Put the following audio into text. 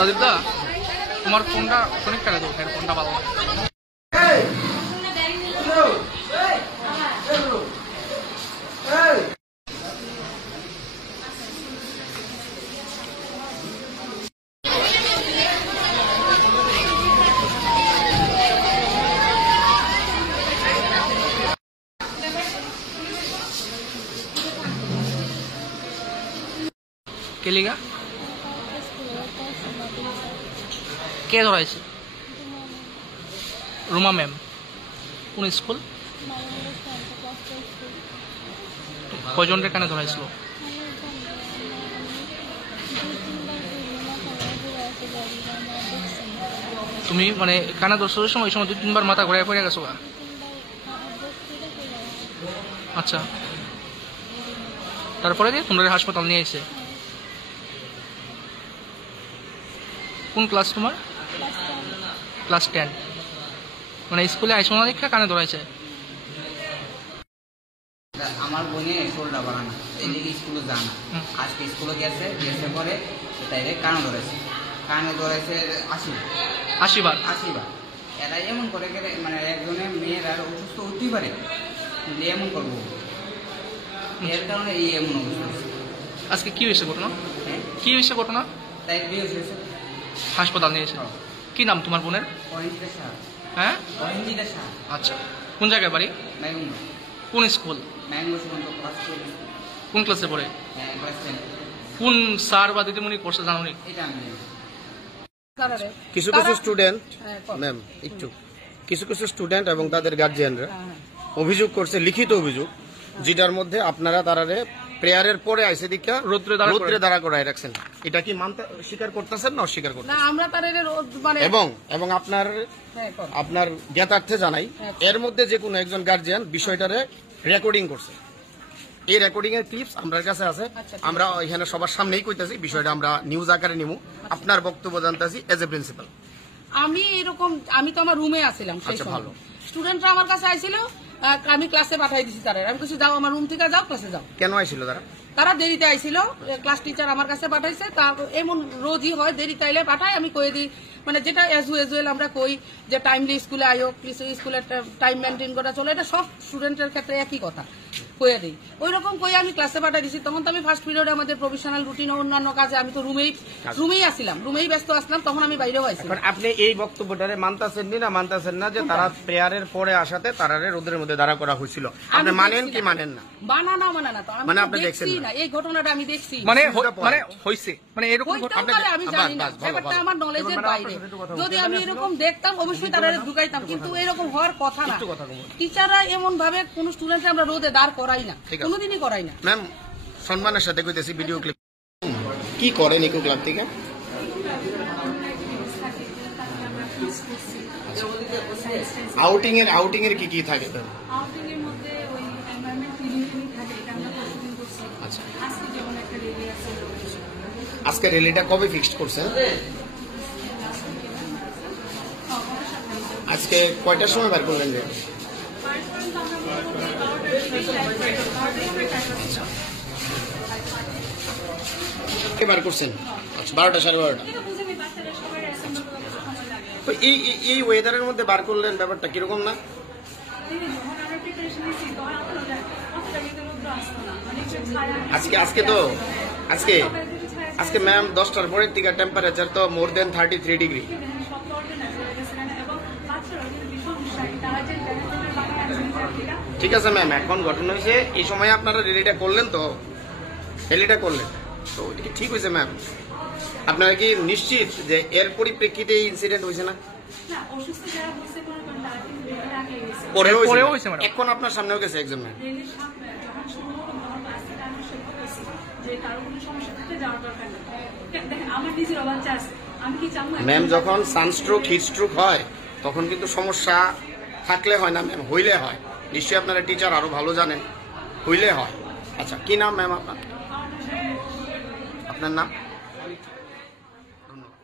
অদীপদা তোমার ফোনটা অনেক কেন দেবো ফোনটা ভালো কেলিগা কে ধরাইছে রুমা ম্যাম কোন স্কুল কয়জনের কানে ধরাইছিল তুমি মানে কানে ধরার সময় 2-3 বার মাথা ঘুরে পড়ে গেছো আচ্ছা তারপরে দিয়ে তোমরা হাসপাতাল নিয়ে এসে কোন ক্লাস তোমার ক্লাস 10 মানে স্কুলে আইসো না দেখা কানে ধরাইছে আমার বোনে শোল্ডা বানানো এদিকে স্কুলে যান আজকে স্কুলে গেছে পরে তাইলে কানে ধরেছে 80 বার এরা এমন করে গেলে মানে একজনের মেয়ের আর অসুস্থ হতেই পারে এমন করবো এর কারণে এই এমন অবস্থা আজকে কি হয়েছে ঘটনা কি হয়েছে ঘটনা তাই বিয়ে হয়েছে হাসপাতাল নিয়েছে কি নাম তোমার বোনের হ্যাঁ আচ্ছা কোন জায়গায় বাড়ি কোন স্কুল কোন ক্লাসে পড়ে কোন স্যার বা দিদিমণি করছে জানো নি কিছু কিছু স্টুডেন্ট ম্যাম একটু কিছু কিছু স্টুডেন্ট এবং তাদের গার্জিয়ানরা অভিযোগ করছে লিখিত অভিযোগ যেটার মধ্যে আপনারা তারারে প্রেয়ারের পরে আইসে দীক্ষা রৌদ্রে দাঁড়া করায় রাখছেন এটা কি মানতে স্বীকার করতেছেন না অস্বীকার করতেছেন এবং আপনার জ্ঞাতার্থে জানাই এর মধ্যে যে কোনো একজন গার্জিয়ান বিষয়টারে রেকর্ডিং করছে এই রেকর্ডিং এর ক্লিপস আমার কাছে আছে আমরা এখানে সবার সামনেই কইতাছি বিষয়টা আমরা নিউজ আকারে নিমু আপনার বক্তব্য জানতাছি এজ এ প্রিন্সিপাল আমি তো আমার রুমে আছিলাম সেই সময় স্টুডেন্টরা আমার কাছে আইছিল আমি ক্লাসে পাঠাই দিছি তারা আমি কিছু যাও আমার রুম থেকে যাও ক্লাসে যাও কেন আইছিল তারা দেরিতে আইছিল ক্লাস টিচার আমার কাছে পাঠাইছে তার এমন রোজই হয় দেরিতে আইলে পাঠাই আমি কয়ে দিই মানে যেটা এজুয়াল আমরা কই যে টাইমলি স্কুলে আয়ো স্কুলের টাইম মেনটেন করা চলে এটা সব স্টুডেন্টের ক্ষেত্রে একই কথা কয়ে দিই ওই রকম কয়ে আমি ক্লাসে পাঠাই দিছি তখন তো আমি ফার্স্ট পিরিয়ডে আমাদের প্রফেশনাল রুটিন অন্যান্য কাজে আমি তো রুমেই আসছিলাম রুমেই ব্যস্ত আসলাম তখন আমি বাইরেও আইছি আপনি এই বক্তব্যটারে মানতাছেন না যে তারা প্রেয়ারের পরে আসাতে তারারে রোদের মধ্যে দাঁড়া করা হয়েছিল আপনি মানেন কি মানেন না মানা না তো আমি আপনি দেখছেন না এই ঘটনাটা আমি দেখছি মানে হইছে মানে এরকম আমি জানি না ব্যাপারটা আমার নলেজের বাইরে যদি আমি এরকম দেখতাম অবশ্যই তারা ঢুকাইতাম কিন্তু এরকম হওয়ার কথা না টিচাররা এমন ভাবে কোন স্টুডেন্ট আমরা রোদে দাঁড় করাই না কোনোদিনই করাই না ম্যাম সম্মানের সাথে কইতেছি ভিডিও ক্লিপ কি করেন ইকো ক্লাব থেকে আউটিং এর কি থাকে আউটিং এর মধ্যে ওই এনভায়রনমেন্ট ক্লিনিং থাকে এটা আমরা প্রতিদিন করছি আচ্ছা আজকে যেমন একটা রেলি আছে আজকে রেলিটা কবে ফিক্সড করছেন আজকে কয়টার সময় বার করলেন যে বার করছেন আচ্ছা 12টা 12:30 তো এই ওয়েদারের মধ্যে বার করলেন ব্যাপারটা কিরকম না আজকে ম্যাম 10টার পরের দিকে টেম্পারেচার তো মোর দেন 33 ডিগ্রি ঠিক আছে ম্যাম এখন ঘটনা হয়েছে এই সময় আপনারা রেলিটা করলেন তো এটা কি ঠিক হয়েছে ম্যাম আপনারা কি নিশ্চিত যে এর পরিপ্রেক্ষিতে এই ইনসিডেন্ট হয়েছে না এখন আপনার সামনেও গেছে একজন ম্যাম ম্যাম যখন সানস্ট্রোক হিটস্ট্রোক হয় তখন কিন্তু সমস্যা থাকলে হয় না ম্যাম হইলে হয় নিশ্চয়ই আপনারা টিচার আরো ভালো জানেন হইলে হয় আচ্ছা কি নাম ম্যাম আপনার নাম ধন্যবাদ